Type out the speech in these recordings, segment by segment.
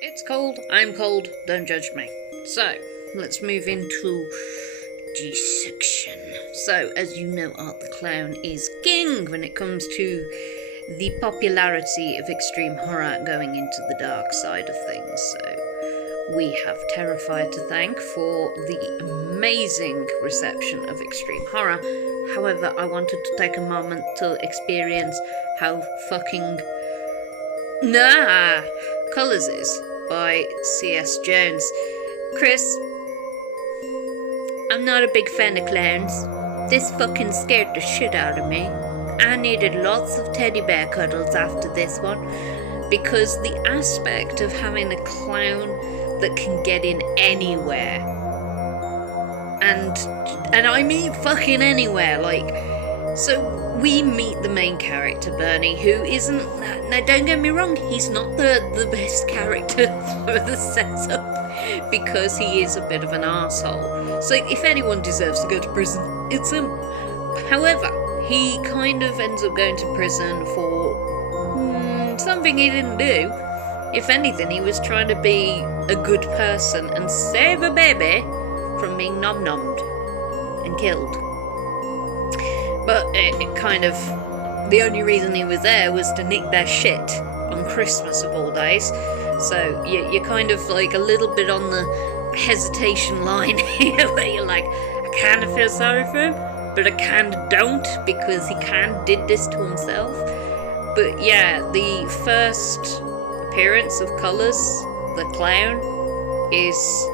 It's cold, I'm cold, don't judge me. So, let's move into dissection. So, as you know, Art the Clown is king when it comes to the popularity of extreme horror going into the dark side of things. So, we have Terrifier to thank for the amazing reception of extreme horror. However, I wanted to take a moment to experience how fucking Colours is by CSJones. Chris, I'm not a big fan of clowns. This fucking scared the shit out of me. I needed lots of teddy bear cuddles after this one, because the aspect of having a clown that can get in anywhere, and I mean fucking anywhere, so we meet the main character, Bernie, who isn't, now don't get me wrong, he's not the best character for the setup, because he is a bit of an arsehole. So if anyone deserves to go to prison, it's him. However, he kind of ends up going to prison for something he didn't do. If anything, he was trying to be a good person and save a baby from being nom-nommed and killed. But it kind of, the only reason he was there was to nick their shit on Christmas of all days. So you're kind of like a little bit on the hesitation line here, where you're like, I kind of feel sorry for him, but I kind of don't, because he kind of did this to himself. But yeah, the first appearance of Colours, the clown, it's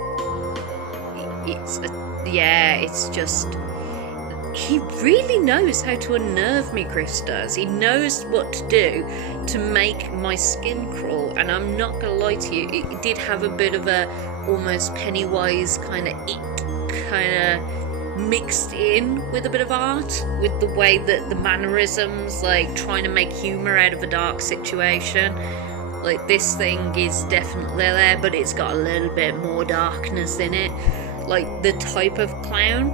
just, he really knows how to unnerve me, Chris does. He knows what to do to make my skin crawl, and I'm not gonna lie to you, it did have a bit of a almost Pennywise kind of ick, kind of mixed in with a bit of art, with the way that the mannerisms, like trying to make humour out of a dark situation. Like, this thing is definitely there, but it's got a little bit more darkness in it. Like, the type of clown,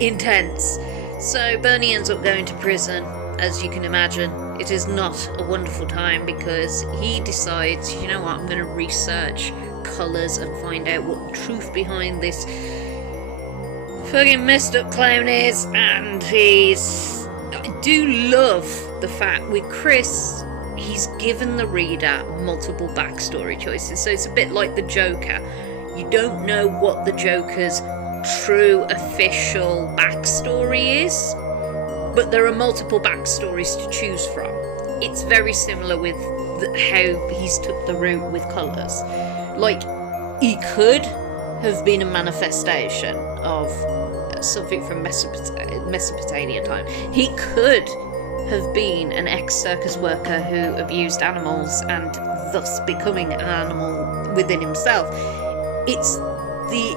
intense. So Bernie ends up going to prison, as you can imagine. It is not a wonderful time, because he decides, you know what, I'm going to research Colours and find out what the truth behind this fucking messed up clown is. And I do love the fact with Chris, he's given the reader multiple backstory choices. So it's a bit like the Joker. You don't know what the Joker's true official backstory is, but there are multiple backstories to choose from. It's very similar with how he's took the route with Colours. Like, he could have been a manifestation of something from Mesopotamia time. He could have been an ex-circus worker who abused animals and thus becoming an animal within himself. It's the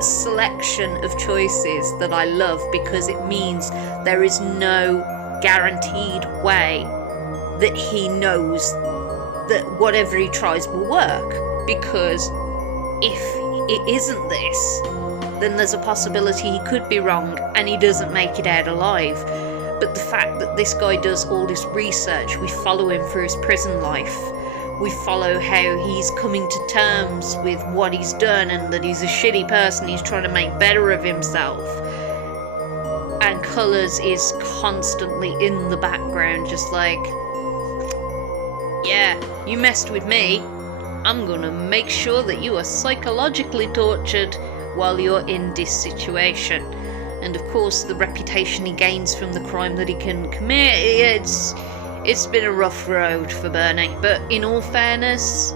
selection of choices that I love, because it means there is no guaranteed way that he knows that whatever he tries will work, because if it isn't this, then there's a possibility he could be wrong and he doesn't make it out alive. But the fact that this guy does all this research, we follow him through his prison life, we follow how he's coming to terms with what he's done and that he's a shitty person, he's trying to make better of himself. And Colours is constantly in the background, just like, yeah, you messed with me, I'm gonna make sure that you are psychologically tortured while you're in this situation. And of course, the reputation he gains from the crime that he can commit, it's been a rough road for Bernie. But in all fairness,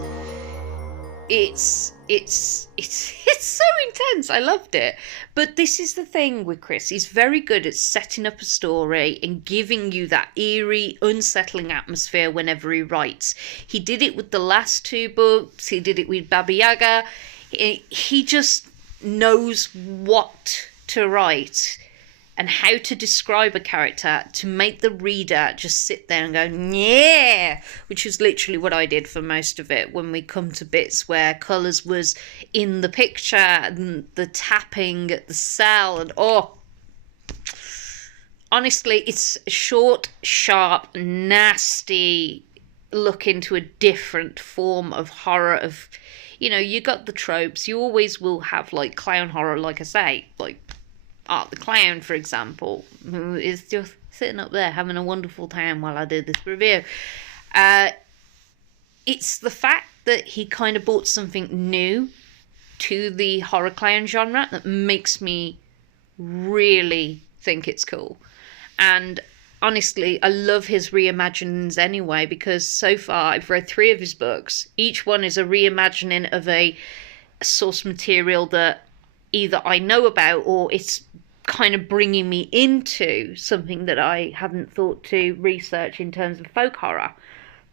it's so intense. I loved it. But this is the thing with Chris. He's very good at setting up a story and giving you that eerie, unsettling atmosphere whenever he writes. He did it with the last two books. He did it with Baba Yaga. He just knows what to write and how to describe a character to make the reader just sit there and go, yeah, which is literally what I did for most of it. When we come to bits where Colours was in the picture and the tapping at the cell, and honestly, it's short, sharp, nasty, look into a different form of horror. Of, you got the tropes. You always will have like clown horror, like I say, like Art the Clown, for example, who is just sitting up there having a wonderful time while I do this review. It's the fact that he kind of brought something new to the horror clown genre that makes me really think it's cool. And honestly, I love his reimaginings anyway, because so far I've read 3 of his books. Each one is a reimagining of a source material that either I know about or it's kind of bringing me into something that I haven't thought to research in terms of folk horror.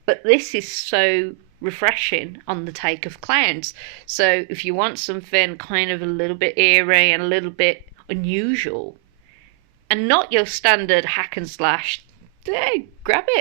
But this is so refreshing on the take of clowns. So if you want something kind of a little bit eerie and a little bit unusual, and not your standard hack and slash, grab it.